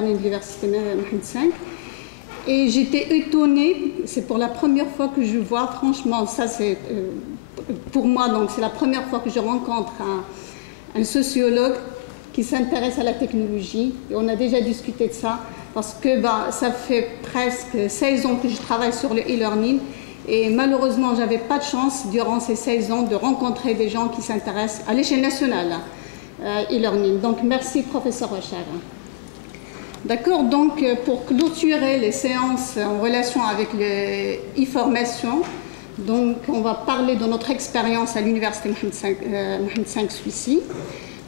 à l'université Mohamed V. Et j'étais étonnée, c'est pour la première fois que je vois, franchement, ça c'est pour moi, donc c'est la première fois que je rencontre un sociologue qui s'intéresse à la technologie. Et on a déjà discuté de ça, parce que ça fait presque 16 ans que je travaille sur le e-learning. Et malheureusement, je n'avais pas de chance durant ces 16 ans de rencontrer des gens qui s'intéressent à l'échelle nationale à e-learning. Donc merci professeur Rocher. D'accord, donc pour clôturer les séances en relation avec l'e-formation, donc on va parler de notre expérience à l'université Mohamed V Suissi.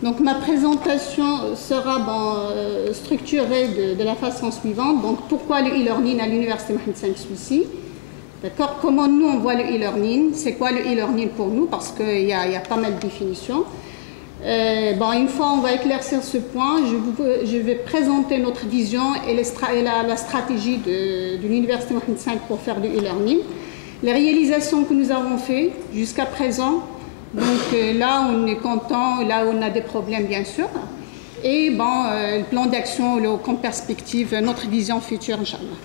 Donc ma présentation sera structurée de la façon suivante. Donc pourquoi le e-learning à l'université Mohamed V Suissi? D'accord, comment nous on voit le e-learning? C'est quoi le e-learning pour nous? Parce qu'il y a pas mal de définitions. Une fois on va éclaircir ce point, je vais présenter notre vision et la stratégie de l'université Mohamed V pour faire du e-learning. Les réalisations que nous avons faites jusqu'à présent, donc là on est content, là on a des problèmes bien sûr, et le plan d'action comme perspective, notre vision future, Inch'Allah.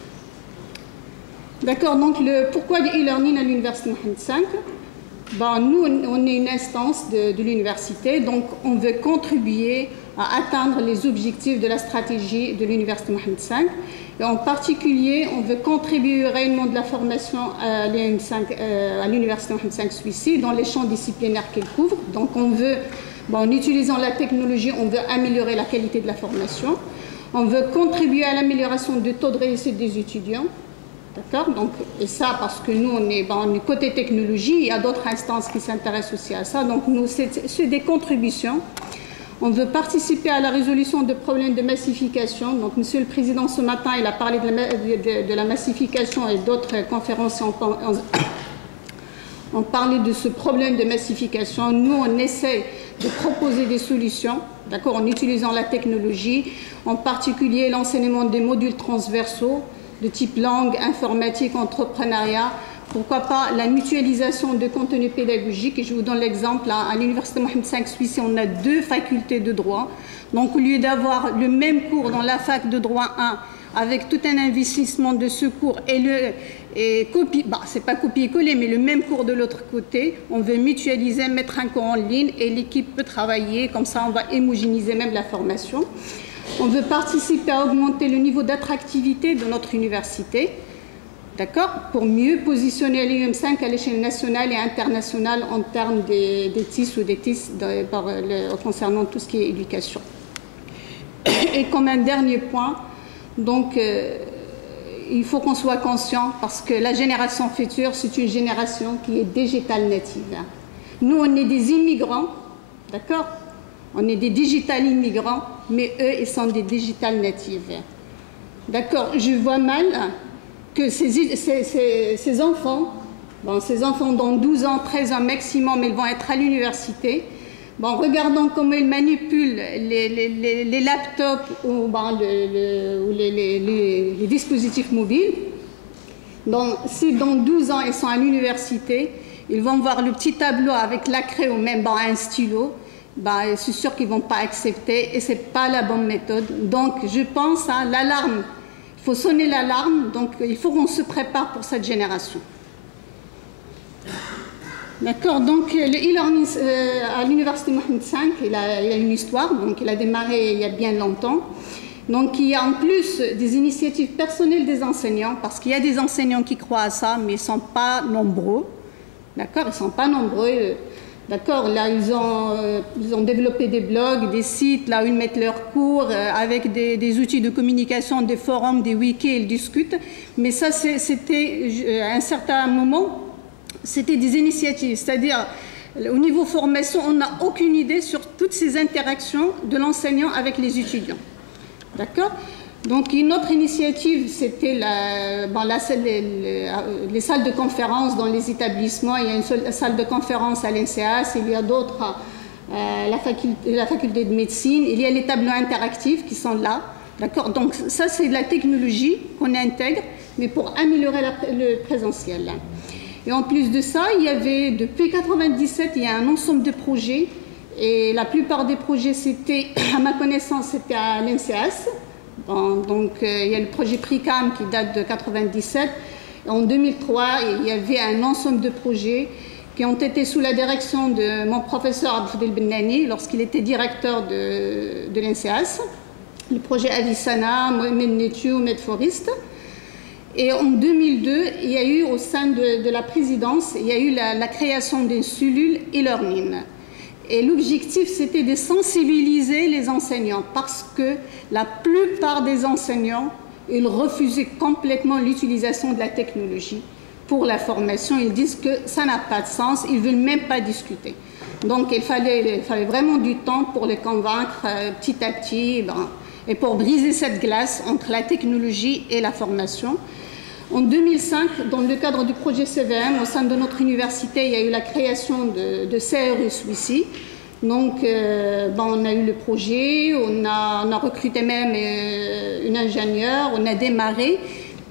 D'accord, donc pourquoi du e-learning à l'université Mohamed V? Nous, on est une instance de l'université, donc on veut contribuer à atteindre les objectifs de la stratégie de l'université Mohamed V. Et en particulier, on veut contribuer au rayonnement de la formation à l'université Mohamed V Suissi dans les champs disciplinaires qu'elle couvre. Donc on veut, en utilisant la technologie, on veut améliorer la qualité de la formation. On veut contribuer à l'amélioration du taux de réussite des étudiants. D'accord, donc, et ça parce que nous, on est côté technologie, il y a d'autres instances qui s'intéressent aussi à ça. Donc, nous, c'est des contributions. On veut participer à la résolution de problèmes de massification. Donc, Monsieur le Président, ce matin, il a parlé de la massification et d'autres conférences ont parlé de ce problème de massification. Nous, on essaie de proposer des solutions, d'accord, en utilisant la technologie, en particulier l'enseignement des modules transversaux, de type langue, informatique, entrepreneuriat, pourquoi pas la mutualisation de contenu pédagogique. Et je vous donne l'exemple, à l'université Mohamed V Suissi, on a 2 facultés de droit. Donc au lieu d'avoir le même cours dans la fac de droit 1, avec tout un investissement de ce cours c'est pas copier-coller, mais le même cours de l'autre côté, on veut mutualiser, mettre un cours en ligne et l'équipe peut travailler, comme ça on va homogénéiser même la formation. On veut participer à augmenter le niveau d'attractivité de notre université, d'accord, pour mieux positionner l'UM 5 à l'échelle nationale et internationale en termes des TIS ou des TIS concernant tout ce qui est éducation. Et comme un dernier point, donc, il faut qu'on soit conscient parce que la génération future, c'est une génération qui est digital native. Nous, on est des immigrants, d'accord? On est des digital immigrants, mais eux, ils sont des digital natives. D'accord, je vois mal que ces enfants, ces enfants dans 12 ans, 13 ans maximum, ils vont être à l'université. Regardons comment ils manipulent les laptops ou les dispositifs mobiles. Si dans 12 ans, ils sont à l'université, ils vont voir le petit tableau avec la craie ou même un stylo. C'est sûr qu'ils ne vont pas accepter et ce n'est pas la bonne méthode. Donc, je pense à l'alarme. Il faut sonner l'alarme, donc il faut qu'on se prépare pour cette génération. D'accord, donc le e-learning à l'université Mohamed V, il a une histoire, donc il a démarré il y a bien longtemps. Donc il y a en plus des initiatives personnelles des enseignants, parce qu'il y a des enseignants qui croient à ça, mais ils ne sont pas nombreux. D'accord, ils ne sont pas nombreux. D'accord, là ils ont développé des blogs, des sites, là où ils mettent leurs cours avec des outils de communication, des forums, des wikis, ils discutent. Mais ça, c'était à un certain moment, c'était des initiatives. C'est-à-dire, au niveau formation, on n'a aucune idée sur toutes ces interactions de l'enseignant avec les étudiants. D'accord? Donc, une autre initiative, c'était les salles de conférence dans les établissements. Il y a une seule salle de conférence à l'NCAS, il y a d'autres, la faculté de médecine, il y a les tableaux interactifs qui sont là. D'accord? Donc, ça, c'est de la technologie qu'on intègre, mais pour améliorer le présentiel. Et en plus de ça, il y avait, depuis 1997, il y a un ensemble de projets. Et la plupart des projets, c'était, à ma connaissance, c'était à l'NCAS. Bon, donc, il y a le projet PRICAM qui date de 1997. En 2003, il y avait un ensemble de projets qui ont été sous la direction de mon professeur Abdelfadel Bennani lorsqu'il était directeur de l'INSEAS, le projet Avisana, Mohamed Netu, Medforest. Et en 2002, il y a eu au sein de la présidence, il y a eu la création d'une cellule e-learning. Et l'objectif, c'était de sensibiliser les enseignants parce que la plupart des enseignants, ils refusaient complètement l'utilisation de la technologie pour la formation. Ils disent que ça n'a pas de sens, ils ne veulent même pas discuter. Donc il fallait vraiment du temps pour les convaincre petit à petit et pour briser cette glace entre la technologie et la formation. En 2005, dans le cadre du projet CVM, au sein de notre université, il y a eu la création de CRS ici. Donc, on a eu le projet, on a recruté même une ingénieure, on a démarré.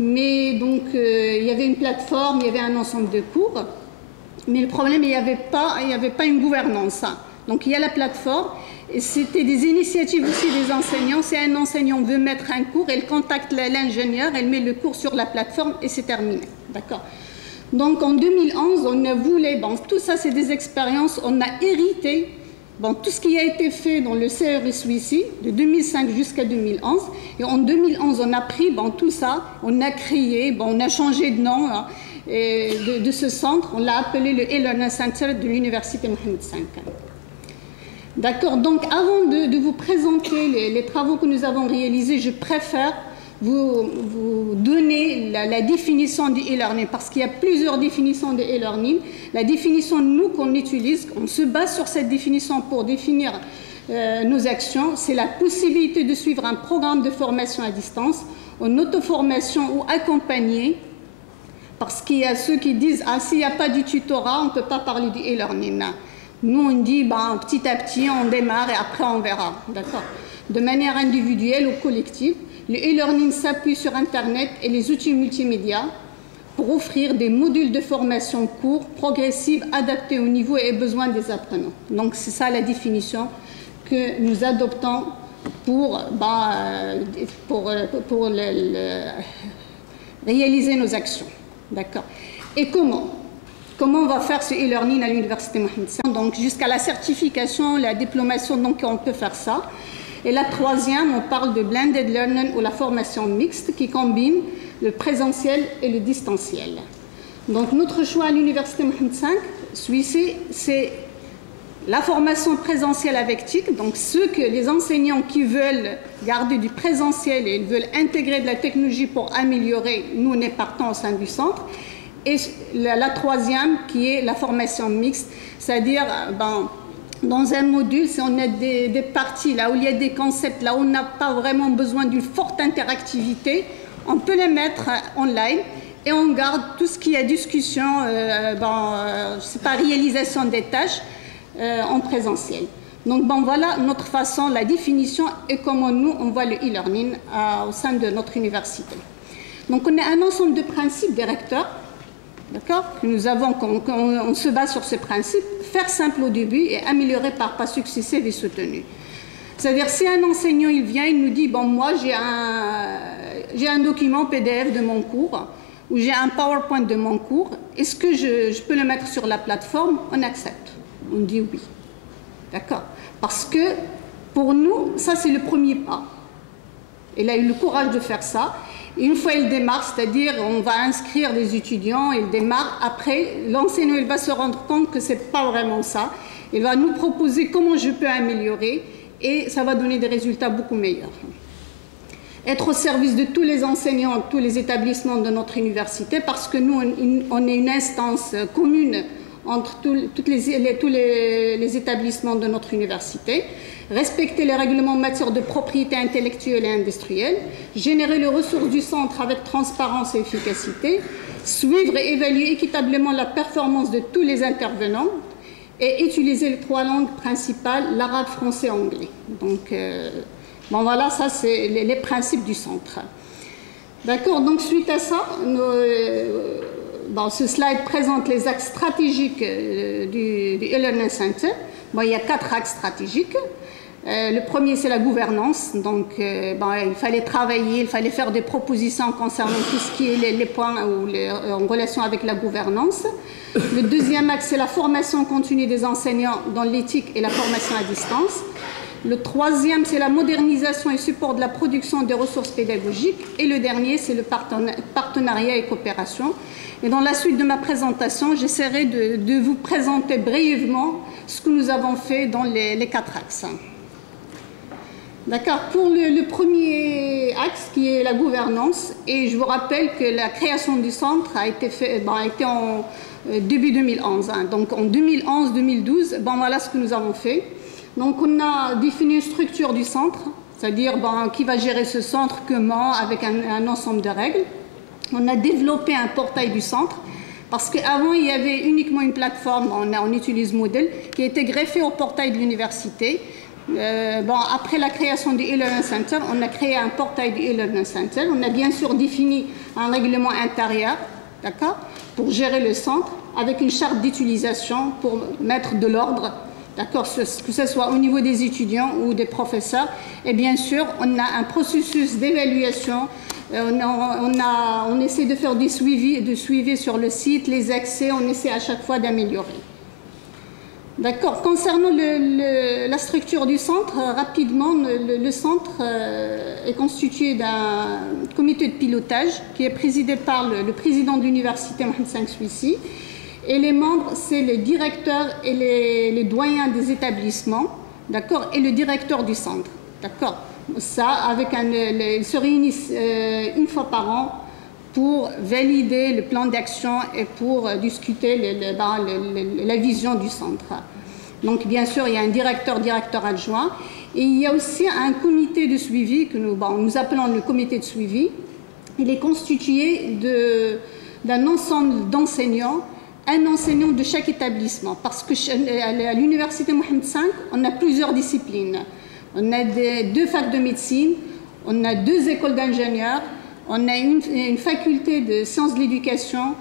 Mais donc, il y avait une plateforme, il y avait un ensemble de cours. Mais le problème, il n'y avait pas une gouvernance. Donc, il y a la plateforme. Et c'était des initiatives aussi des enseignants. Si un enseignant veut mettre un cours, elle contacte l'ingénieur, elle met le cours sur la plateforme et c'est terminé. D'accord. Donc en 2011, on a voulu, tout ça c'est des expériences, on a hérité tout ce qui a été fait dans le CRS ici, de 2005 jusqu'à 2011. Et en 2011, on a pris tout ça, on a créé, on a changé de nom de ce centre, on l'a appelé le e-Learning Center de l'Université Mohamed V. D'accord, donc avant de vous présenter les travaux que nous avons réalisés, je préfère vous donner la définition du e-learning parce qu'il y a plusieurs définitions de e-learning. La définition, nous, qu'on utilise, on se base sur cette définition pour définir nos actions. C'est la possibilité de suivre un programme de formation à distance, en auto-formation ou accompagné, parce qu'il y a ceux qui disent « Ah, s'il n'y a pas du tutorat, on ne peut pas parler du e-learning ». Nous, on dit, petit à petit, on démarre et après, on verra. D'accord. De manière individuelle ou collective, le e-learning s'appuie sur Internet et les outils multimédia pour offrir des modules de formation courts, progressifs, adaptés au niveau et aux besoins des apprenants. Donc, c'est ça la définition que nous adoptons pour réaliser nos actions. D'accord. Et comment on va faire ce e-learning à l'Université Mohamed V? Donc, jusqu'à la certification, la diplomation, donc on peut faire ça. Et la troisième, on parle de blended learning ou la formation mixte qui combine le présentiel et le distanciel. Donc, notre choix à l'Université Mohamed V, celui-ci, c'est la formation présentielle avec TIC. Donc, les enseignants qui veulent garder du présentiel et ils veulent intégrer de la technologie pour améliorer, nous, on est partants au sein du centre. Et la troisième, qui est la formation mixte, c'est-à-dire, dans un module, si on a des parties là où il y a des concepts, là où on n'a pas vraiment besoin d'une forte interactivité, on peut les mettre online et on garde tout ce qui est discussion, c'est pas réalisation des tâches en présentiel. Donc voilà notre façon, la définition et comment nous on voit le e-learning au sein de notre université. Donc on a un ensemble de principes directeurs. D'accord, que nous avons, on se base sur ces principes, faire simple au début et améliorer par pas successifs et soutenus. C'est-à-dire, si un enseignant il vient, il nous dit, moi j'ai un document PDF de mon cours, ou j'ai un PowerPoint de mon cours, est-ce que je peux le mettre sur la plateforme? On accepte. On dit oui. D'accord. Parce que, pour nous, ça c'est le premier pas. Il a eu le courage de faire ça. Une fois il démarre, c'est-à-dire on va inscrire des étudiants, il démarre, après l'enseignant il va se rendre compte que ce n'est pas vraiment ça. Il va nous proposer comment je peux améliorer et ça va donner des résultats beaucoup meilleurs. Être au service de tous les enseignants, tous les établissements de notre université parce que nous on est une instance commune entre tous les établissements de notre université. Respecter les règlements en matière de propriété intellectuelle et industrielle, générer les ressources du centre avec transparence et efficacité, suivre et évaluer équitablement la performance de tous les intervenants et utiliser les trois langues principales, l'arabe, français et anglais. Donc, voilà, ça c'est les principes du centre. D'accord, donc suite à ça, ce slide présente les axes stratégiques du e-Learning Center. Il y a 4 axes stratégiques. Le premier, c'est la gouvernance. Donc, il fallait travailler, il fallait faire des propositions concernant tout ce qui est les points en relation avec la gouvernance. Le deuxième axe, c'est la formation continue des enseignants dans l'éthique et la formation à distance. Le troisième, c'est la modernisation et support de la production des ressources pédagogiques. Et le dernier, c'est le partenariat et coopération. Et dans la suite de ma présentation, j'essaierai de vous présenter brièvement ce que nous avons fait dans les 4 axes. D'accord. Pour le premier axe, qui est la gouvernance, et je vous rappelle que la création du centre a été en début 2011. Donc en 2011-2012, voilà ce que nous avons fait. Donc on a défini une structure du centre, c'est-à-dire qui va gérer ce centre, comment, avec un ensemble de règles. On a développé un portail du centre, parce qu'avant il y avait uniquement une plateforme, on utilise Moodle, qui a été greffée au portail de l'université. Après la création du e-learning center, on a créé un portail du e-learning center. On a bien sûr défini un règlement intérieur, d'accord, pour gérer le centre, avec une charte d'utilisation pour mettre de l'ordre, d'accord, que ce soit au niveau des étudiants ou des professeurs. Et bien sûr, on a un processus d'évaluation. On essaie de faire du suivi sur le site, les accès, on essaie à chaque fois d'améliorer. D'accord. Concernant la structure du centre, rapidement, le centre est constitué d'un comité de pilotage qui est présidé par le président de l'université, Mohamed V Suissi. Et les membres, c'est les directeurs et les doyens des établissements, d'accord, et le directeur du centre, d'accord. Ça, ils se réunissent une fois par an pour valider le plan d'action et pour discuter la vision du centre. Donc, bien sûr, il y a un directeur adjoint, et il y a aussi un comité de suivi que nous appelons le comité de suivi. Il est constitué d'un ensemble d'enseignants, un enseignant de chaque établissement, parce que à l'université Mohamed V, on a plusieurs disciplines. On a 2 facs de médecine, on a 2 écoles d'ingénieurs, on a une faculté de sciences de l'éducation,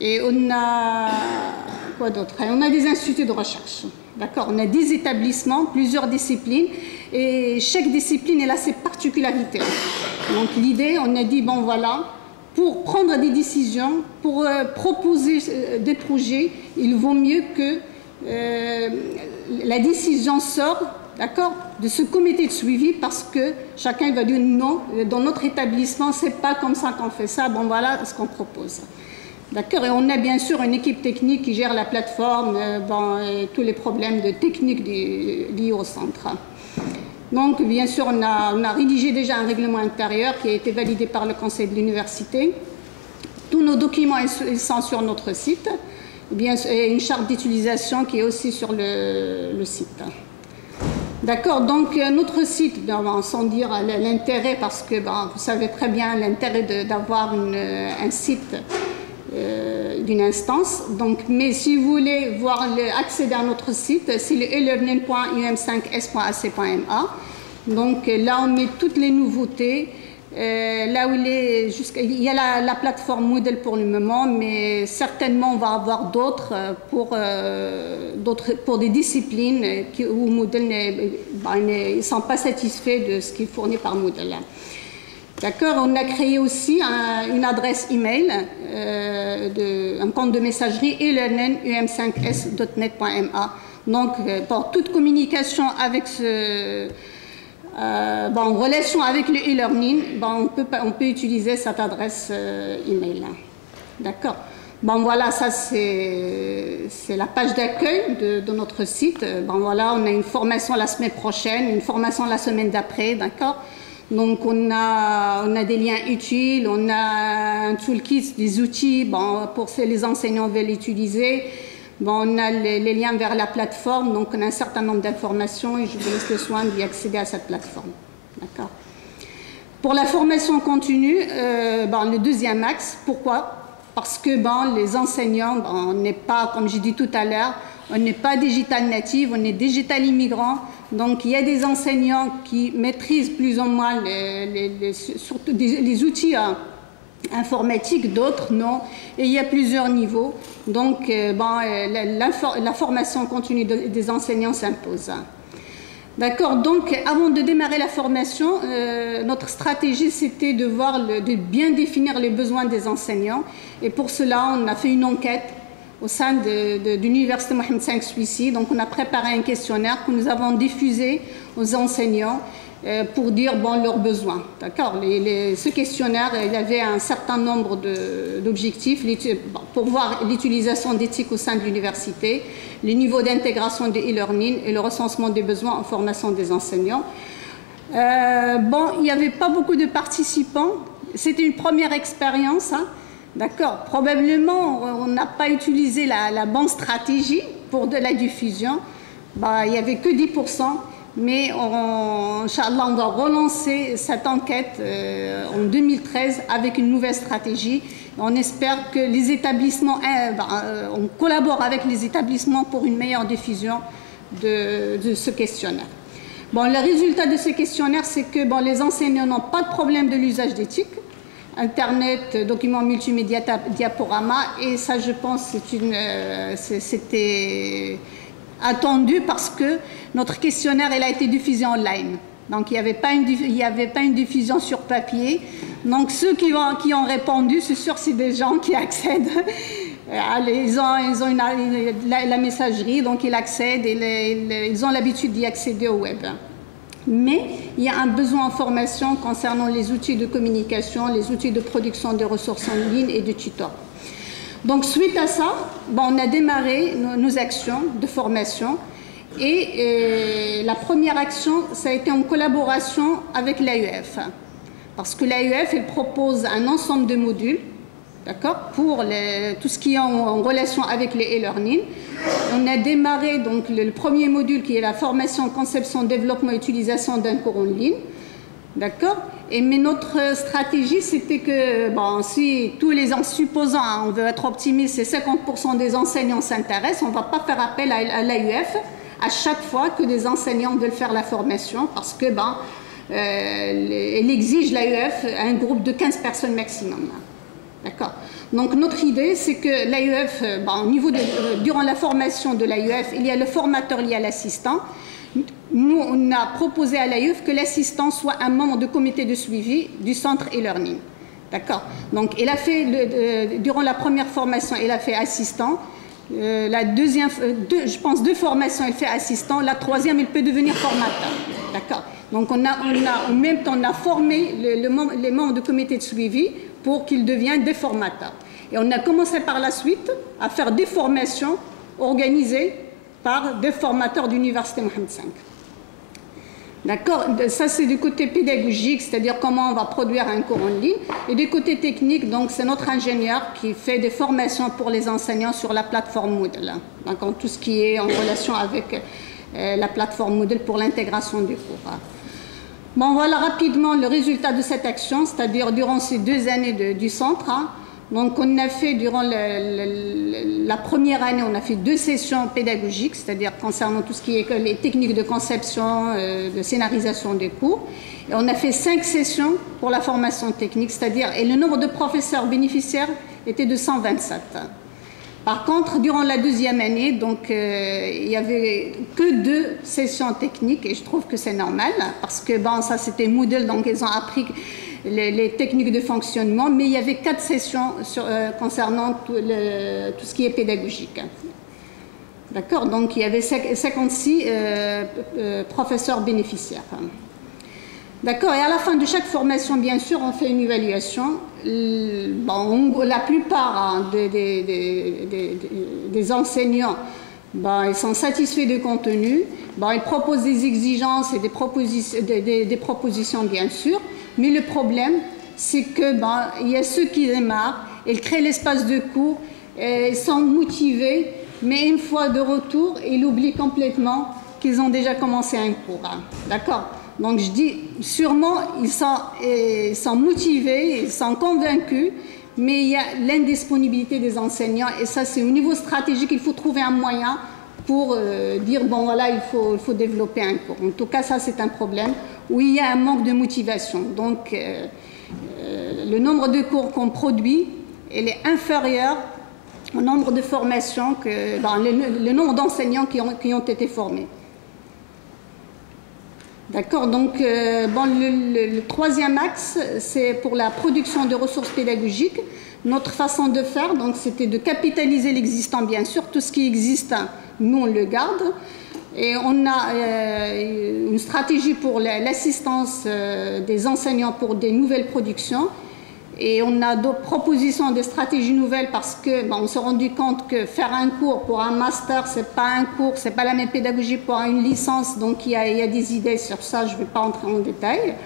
et on a quoi d'autre? On a des instituts de recherche. D'accord, on a des établissements, plusieurs disciplines, et chaque discipline a ses particularités. Donc l'idée, on a dit, pour prendre des décisions, pour proposer des projets, il vaut mieux que la décision sorte, d'accord, de ce comité de suivi, parce que chacun va dire non, dans notre établissement, c'est pas comme ça qu'on fait ça, voilà ce qu'on propose. D'accord, et on a bien sûr une équipe technique qui gère la plateforme, et tous les problèmes techniques liés au centre. Donc, bien sûr, on a rédigé déjà un règlement intérieur qui a été validé par le conseil de l'université. Tous nos documents ils sont sur notre site, et une charte d'utilisation qui est aussi sur le site. D'accord, donc notre site, sans dire l'intérêt, parce que vous savez très bien l'intérêt d'avoir un site d'une instance. Donc, mais si vous voulez accéder à notre site, c'est le elearning.um5s.ac.ma. Donc là, on met toutes les nouveautés. Là où il y a la plateforme Moodle pour le moment, mais certainement on va avoir d'autres pour des disciplines où Moodle ils ne sont pas satisfaits de ce qui est fourni par Moodle. D'accord, on a créé aussi une adresse email, un compte de messagerie elearning.um5s.net.ma. Donc pour toute communication avec en relation avec le e-learning, on peut utiliser cette adresse email. D'accord. Voilà, ça c'est la page d'accueil de notre site. Voilà, on a une formation la semaine prochaine, une formation la semaine d'après, d'accord. Donc on a des liens utiles, on a un toolkit, des outils pour si les enseignants veulent l'utiliser. On a les liens vers la plateforme, donc on a un certain nombre d'informations et je vous laisse le soin d'y accéder à cette plateforme. D'accord. Pour la formation continue, le deuxième axe, pourquoi? Parce que les enseignants, on n'est pas, comme j'ai dit tout à l'heure, on n'est pas digital native, on est digital immigrant. Donc il y a des enseignants qui maîtrisent plus ou moins surtout les outils informatiques, d'autres non, et il y a plusieurs niveaux. Donc la formation continue des enseignants s'impose. D'accord, donc avant de démarrer la formation, notre stratégie c'était de bien définir les besoins des enseignants. Et pour cela, on a fait une enquête au sein de l'Université Mohamed V Suissi. Donc on a préparé un questionnaire que nous avons diffusé aux enseignants pour dire leurs besoins. D'accord. Ce questionnaire, il y avait un certain nombre d'objectifs pour voir l'utilisation d'éthique au sein de l'université, le niveau d'intégration des e-learning et le recensement des besoins en formation des enseignants. Il n'y avait pas beaucoup de participants. C'était une première expérience. Hein. D'accord. Probablement, on n'a pas utilisé la bonne stratégie pour de la diffusion. Il n'y avait que 10%. Mais Inch'Allah, on va relancer cette enquête en 2013 avec une nouvelle stratégie. On espère que les établissements, on collabore avec les établissements pour une meilleure diffusion de ce questionnaire. Le résultat de ce questionnaire, c'est que les enseignants n'ont pas de problème de l'usage d'éthique. Internet, documents multimédia, diaporama, et ça, je pense, c'était attendu parce que notre questionnaire il a été diffusé en ligne. Donc il n'y avait pas une diffusion sur papier. Donc ceux qui ont répondu, c'est sûr c'est des gens qui accèdent. Ils ont la messagerie, donc ils accèdent, ils ont l'habitude d'y accéder au web. Mais il y a un besoin en formation concernant les outils de communication, les outils de production de ressources en ligne et de tutorat. Donc, suite à ça, on a démarré nos actions de formation. Et la première action, ça a été en collaboration avec l'AEF. Parce que l'AEF, elle propose un ensemble de modules, d'accord, pour tout ce qui est en relation avec les e-learning. On a démarré donc le premier module qui est la formation, conception, développement et utilisation d'un cours en ligne. D'accord. Mais notre stratégie, c'était que, si tous les ans, supposant, on veut être optimiste, et 50% des enseignants s'intéressent, on ne va pas faire appel à l'AEF à chaque fois que des enseignants veulent faire la formation, parce que, elle exige l'AEF un groupe de 15 personnes maximum. D'accord. Donc notre idée, c'est que l'AEF, durant la formation de l'AEF, il y a le formateur, il y a l'assistant. Nous, on a proposé à l'AEF que l'assistant soit un membre du comité de suivi du centre e-learning. D'accord. Donc, il a fait, durant la première formation, il a fait assistant. La deuxième, je pense, 2 formations, il fait assistant. La troisième, il peut devenir formateur. D'accord. Donc, en même temps, on a formé les membres du comité de suivi pour qu'ils deviennent des formateurs. Et on a commencé par la suite à faire des formations organisées par des formateurs d'Université Mohamed V. D'accord. Ça, c'est du côté pédagogique, c'est-à-dire comment on va produire un cours en ligne. Et du côté technique, donc, c'est notre ingénieur qui fait des formations pour les enseignants sur la plateforme Moodle. Donc, tout ce qui est en relation avec la plateforme Moodle pour l'intégration du cours. Voilà rapidement le résultat de cette action, c'est-à-dire durant ces 2 années du centre. Donc, on a fait, durant la première année, on a fait 2 sessions pédagogiques, c'est-à-dire concernant tout ce qui est les techniques de conception, de scénarisation des cours. Et on a fait 5 sessions pour la formation technique, c'est-à-dire, et le nombre de professeurs bénéficiaires était de 127. Par contre, durant la 2e année, donc, il n'y avait que 2 sessions techniques, et je trouve que c'est normal, parce que, ça c'était Moodle, donc ils ont appris les techniques de fonctionnement, mais il y avait 4 sessions concernant tout ce qui est pédagogique. D'accord. Donc, il y avait 56 professeurs bénéficiaires. D'accord. Et à la fin de chaque formation, bien sûr, on fait une évaluation. La plupart des enseignants, ils sont satisfaits du contenu. Ils proposent des exigences et des propositions, bien sûr. Mais le problème, c'est que il y a ceux qui démarrent, ils créent l'espace de cours, ils sont motivés, mais une fois de retour, ils oublient complètement qu'ils ont déjà commencé un cours. D'accord. Donc je dis, sûrement, ils sont motivés, ils sont convaincus, mais il y a l'indisponibilité des enseignants, et ça, c'est au niveau stratégique, il faut trouver un moyen pour dire, il faut développer un cours. En tout cas, ça, c'est un problème où il y a un manque de motivation. Donc, le nombre de cours qu'on produit, il est inférieur au nombre de formations, le nombre d'enseignants qui ont été formés. D'accord, donc bon, le troisième axe, c'est pour la production de ressources pédagogiques. Notre façon de faire, donc, c'était de capitaliser l'existant, bien sûr. Tout ce qui existe, nous, on le garde. Et on a une stratégie pour l'assistance des enseignants pour des nouvelles productions. Et on a d'autres propositions, des stratégies nouvelles parce que on s'est rendu compte que faire un cours pour un master, c'est pas un cours, c'est pas la même pédagogie pour une licence. Donc il y a des idées sur ça, je ne vais pas entrer en détail.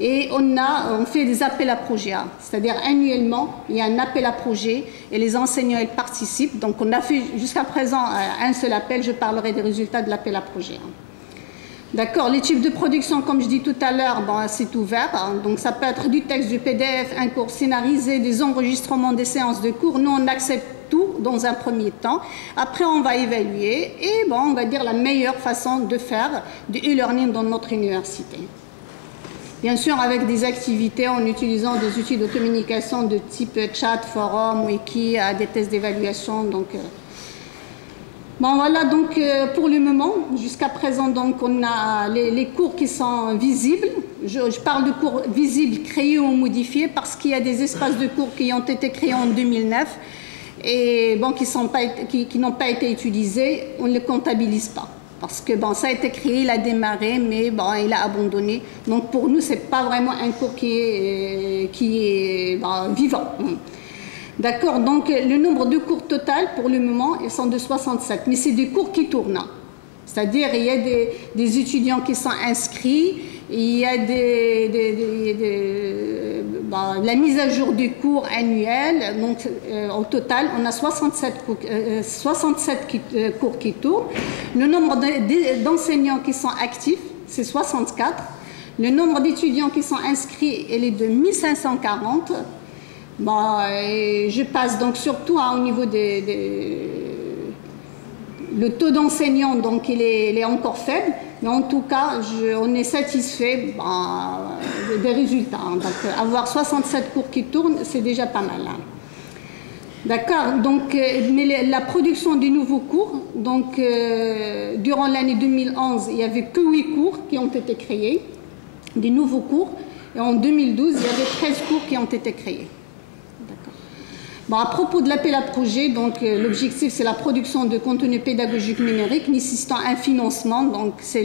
Et on fait des appels à projets, c'est-à-dire annuellement, il y a un appel à projet et les enseignants ils participent. Donc on a fait jusqu'à présent un seul appel, je parlerai des résultats de l'appel à projet. D'accord, les types de production, comme je dis tout à l'heure, c'est ouvert. Donc ça peut être du texte, du PDF, un cours scénarisé, des enregistrements des séances de cours. Nous, on accepte tout dans un premier temps. Après, on va évaluer et on va dire la meilleure façon de faire du e-learning dans notre université. Bien sûr, avec des activités en utilisant des outils de communication de type chat, forum, wiki, des tests d'évaluation. Donc, voilà, donc pour le moment, jusqu'à présent, donc, on a les cours qui sont visibles. Je parle de cours visibles, créés ou modifiés, parce qu'il y a des espaces de cours qui ont été créés en 2009 et qui n'ont pas été utilisés, on ne les comptabilise pas. Parce que ça a été créé, il a démarré, mais il a abandonné. Donc pour nous, ce n'est pas vraiment un cours qui est vivant. D'accord, donc le nombre de cours total pour le moment, ils sont de 67. Mais c'est des cours qui tournent. C'est-à-dire il y a des étudiants qui sont inscrits, il y a la mise à jour du cours annuel. Donc au total, on a 67 cours qui tournent. Le nombre d'enseignants qui sont actifs, c'est 64. Le nombre d'étudiants qui sont inscrits, il est de 1540. Je passe donc surtout au niveau le taux d'enseignants, donc il est encore faible, mais en tout cas, on est satisfait des résultats. Donc, avoir 67 cours qui tournent, c'est déjà pas mal. D'accord, donc, mais la production des nouveaux cours, donc, durant l'année 2011, il n'y avait que 8 cours qui ont été créés, des nouveaux cours, et en 2012, il y avait 13 cours qui ont été créés. À propos de l'appel à projet, donc l'objectif c'est la production de contenu pédagogique numérique nécessitant un financement. Donc c'est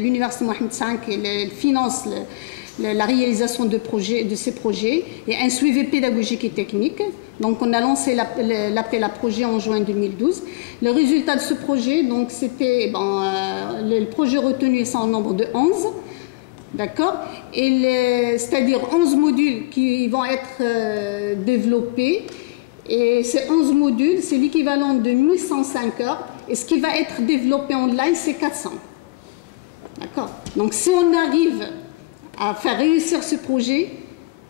l'université Mohamed V qui finance la réalisation de ces projets et un suivi pédagogique et technique. Donc on a lancé l'appel à projet en juin 2012. Le résultat de ce projet, donc c'était le projet retenu c'est en nombre de 11. D'accord, c'est-à-dire 11 modules qui vont être développés. Et ces 11 modules, c'est l'équivalent de 1105 heures. Et ce qui va être développé en ligne, c'est 400. D'accord. Donc, si on arrive à faire réussir ce projet,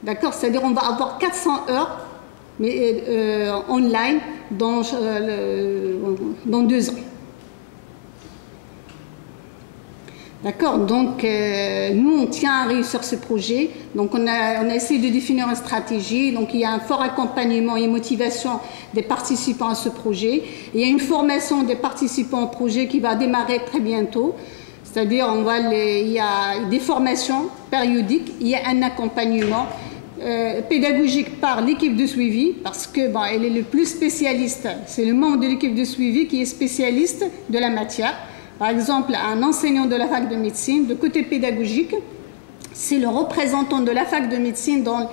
d'accord, c'est-à-dire on va avoir 400 heures mais, online dans 2 ans. D'accord, donc nous on tient à réussir ce projet, donc on a essayé de définir une stratégie, donc il y a un fort accompagnement et motivation des participants à ce projet, il y a une formation des participants au projet qui va démarrer très bientôt, c'est-à-dire il y a des formations périodiques, il y a un accompagnement pédagogique par l'équipe de suivi, parce que elle est le plus spécialiste, c'est le membre de l'équipe de suivi qui est spécialiste de la matière. Par exemple, un enseignant de la fac de médecine, de côté pédagogique, c'est le représentant de la fac de médecine dans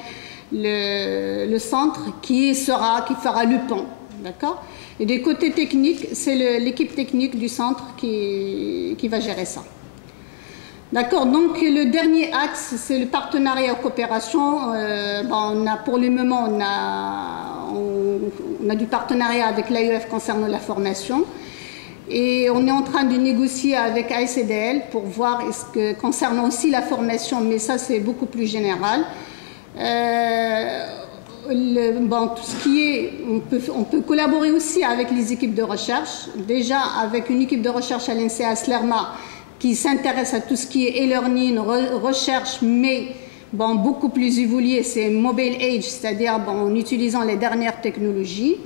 le centre qui fera le pont. D'accord ? Et du côté technique, c'est l'équipe technique du centre qui va gérer ça. D'accord, donc le dernier axe, c'est le partenariat et coopération. Pour le moment, on a du partenariat avec l'AEF concernant la formation. Et on est en train de négocier avec ASCDL pour voir concernant aussi la formation, mais ça c'est beaucoup plus général. Tout ce qui est, on peut collaborer aussi avec les équipes de recherche. Déjà avec une équipe de recherche à l'INSEA Slerma qui s'intéresse à tout ce qui est e-learning, recherche, mais beaucoup plus évolué, c'est Mobile Age, c'est-à-dire en utilisant les dernières technologies.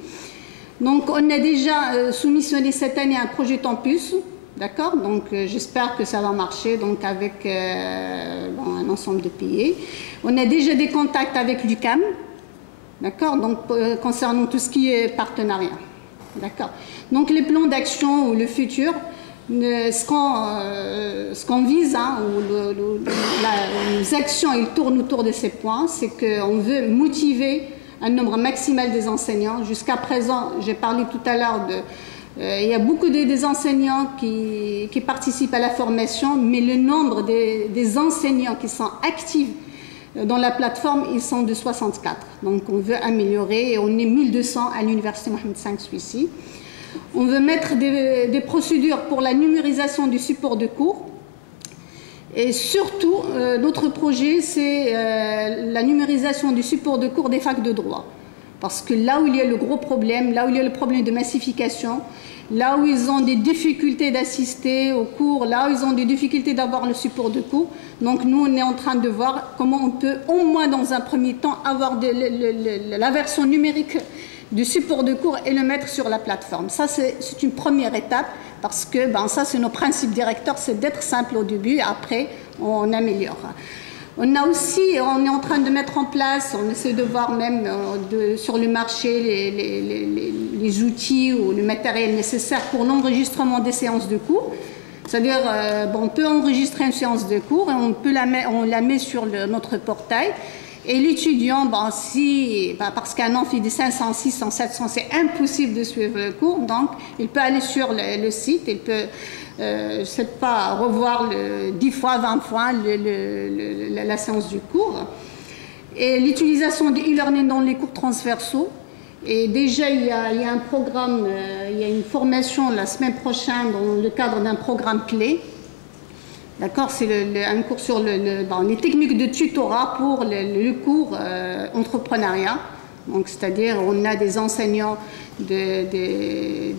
Donc, on a déjà soumissionné cette année un projet Campus D'accord, donc j'espère que ça va marcher donc avec un ensemble de pays. On a déjà des contacts avec l'UQAM, d'accord, donc concernant tout ce qui est partenariat. D'accord. Donc les plans d'action ou le futur, ce qu'on vise, hein, les actions, ils tournent autour de ces points, c'est qu'on veut motiver un nombre maximal des enseignants. Jusqu'à présent, j'ai parlé tout à l'heure il y a beaucoup des enseignants qui participent à la formation, mais le nombre des enseignants qui sont actifs dans la plateforme, ils sont de 64. Donc on veut améliorer et on est 1200 à l'université Mohamed V Suissi. On veut mettre des procédures pour la numérisation du support de cours. Et surtout, notre projet, c'est la numérisation du support de cours des facs de droit. Parce que là où il y a le gros problème, là où il y a le problème de massification, là où ils ont des difficultés d'assister aux cours, là où ils ont des difficultés d'avoir le support de cours, donc nous, on est en train de voir comment on peut, au moins dans un premier temps, avoir la version numérique du support de cours et le mettre sur la plateforme. Ça, c'est une première étape parce que ça, c'est nos principes directeurs, c'est d'être simple au début et après, on améliore. On est en train de mettre en place, on essaie de voir même sur le marché les outils ou le matériel nécessaire pour l'enregistrement des séances de cours. C'est-à-dire, on peut enregistrer une séance de cours et on la met sur notre portail. Et l'étudiant, parce qu'un amphi de 500, 600, 700, c'est impossible de suivre le cours, donc il peut aller sur le site, il peut, je ne sais pas, revoir 10 fois, 20 fois la séance du cours. Et l'utilisation du e-learning dans les cours transversaux. Et déjà, il y a un programme, il y a une formation la semaine prochaine dans le cadre d'un programme clé. D'accord, c'est un cours sur les techniques de tutorat pour le cours entrepreneuriat. Donc, c'est-à-dire, on a des enseignants des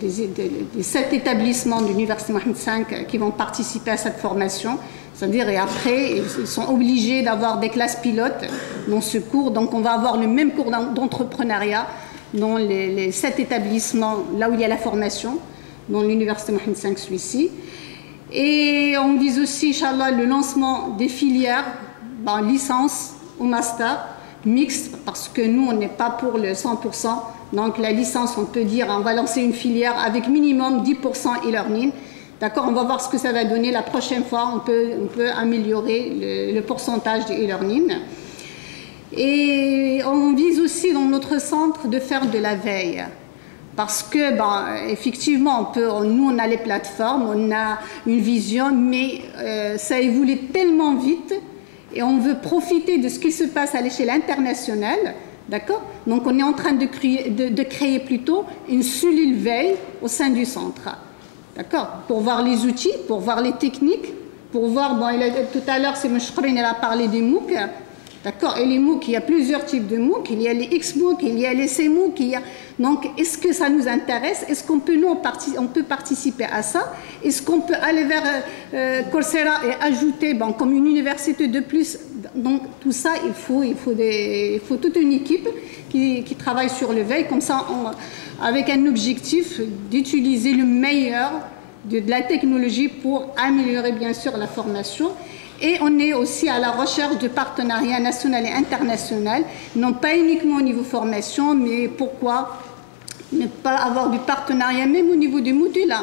7 établissements de l'Université Mohamed V qui vont participer à cette formation. C'est-à-dire, et après, ils sont obligés d'avoir des classes pilotes dans ce cours. Donc, on va avoir le même cours d'entrepreneuriat dans les 7 établissements, là où il y a la formation, dans l'Université Mohamed V Suissi. Et on vise aussi, Inch'Allah, le lancement des filières, licence ou master, mixte, parce que nous, on n'est pas pour le 100%. Donc la licence, on peut dire, on va lancer une filière avec minimum 10% e-learning. D'accord, on va voir ce que ça va donner. La prochaine fois, on peut améliorer le pourcentage de e-learning. Et on vise aussi dans notre centre de faire de la veille. Parce que, effectivement, nous, on a les plateformes, on a une vision, mais ça évolue tellement vite et on veut profiter de ce qui se passe à l'échelle internationale, d'accord? Donc, on est en train de créer plutôt une cellule veille au sein du centre, d'accord? Pour voir les outils, pour voir les techniques, pour voir, tout à l'heure, c'est M. Chkrin, elle a parlé des MOOC. D'accord. Et les MOOC, il y a plusieurs types de MOOC. Il y a les XMOOC, il y a les CMOOC. Donc, est-ce que ça nous intéresse? Est-ce qu'on peut, on peut participer à ça? Est-ce qu'on peut aller vers Coursera et ajouter, comme une université de plus? Donc, tout ça, il faut toute une équipe qui travaille sur le veille, comme ça, avec un objectif d'utiliser le meilleur de la technologie pour améliorer, bien sûr, la formation. Et on est aussi à la recherche de partenariats nationaux et internationaux, non pas uniquement au niveau formation, mais pourquoi ne pas avoir du partenariat même au niveau du module.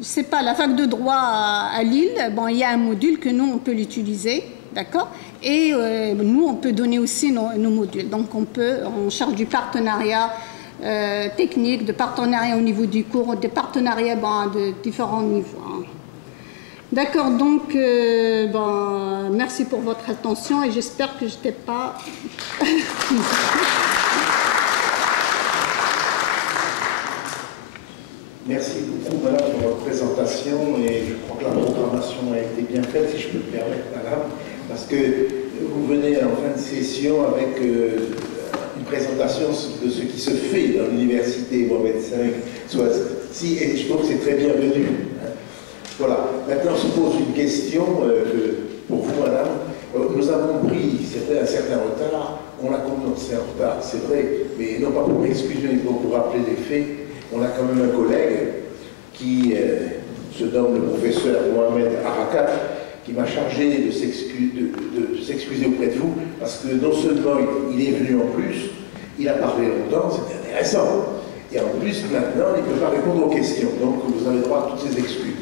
Je ne sais pas, la fac de droit à Lille, il y a un module que nous, on peut l'utiliser, d'accord? Et nous, on peut donner aussi nos modules. Donc, on cherche du partenariat technique, de partenariat au niveau du cours, de partenariat de différents niveaux. D'accord, donc, merci pour votre attention et j'espère que je n'étais pas... Merci beaucoup, madame, pour votre présentation et je crois que la programmation a été bien faite, si je peux me permettre, madame, parce que vous venez en fin de session avec une présentation de ce qui se fait dans l'université Mohamed V, et je trouve que c'est très bienvenu. Voilà. Maintenant, se pose une question pour vous, madame. Nous avons pris un certain retard. On a commencé en retard, c'est vrai, mais non pas pour m'excuser, mais pour vous rappeler les faits. On a quand même un collègue qui se nomme le professeur Mohamed Arakat, qui m'a chargé de s'excuser auprès de vous, parce que non seulement il est venu en plus, il a parlé longtemps, c'était intéressant, et en plus maintenant il ne peut pas répondre aux questions, donc vous avez droit à toutes ces excuses.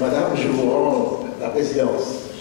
Madame, je vous rends la présidence.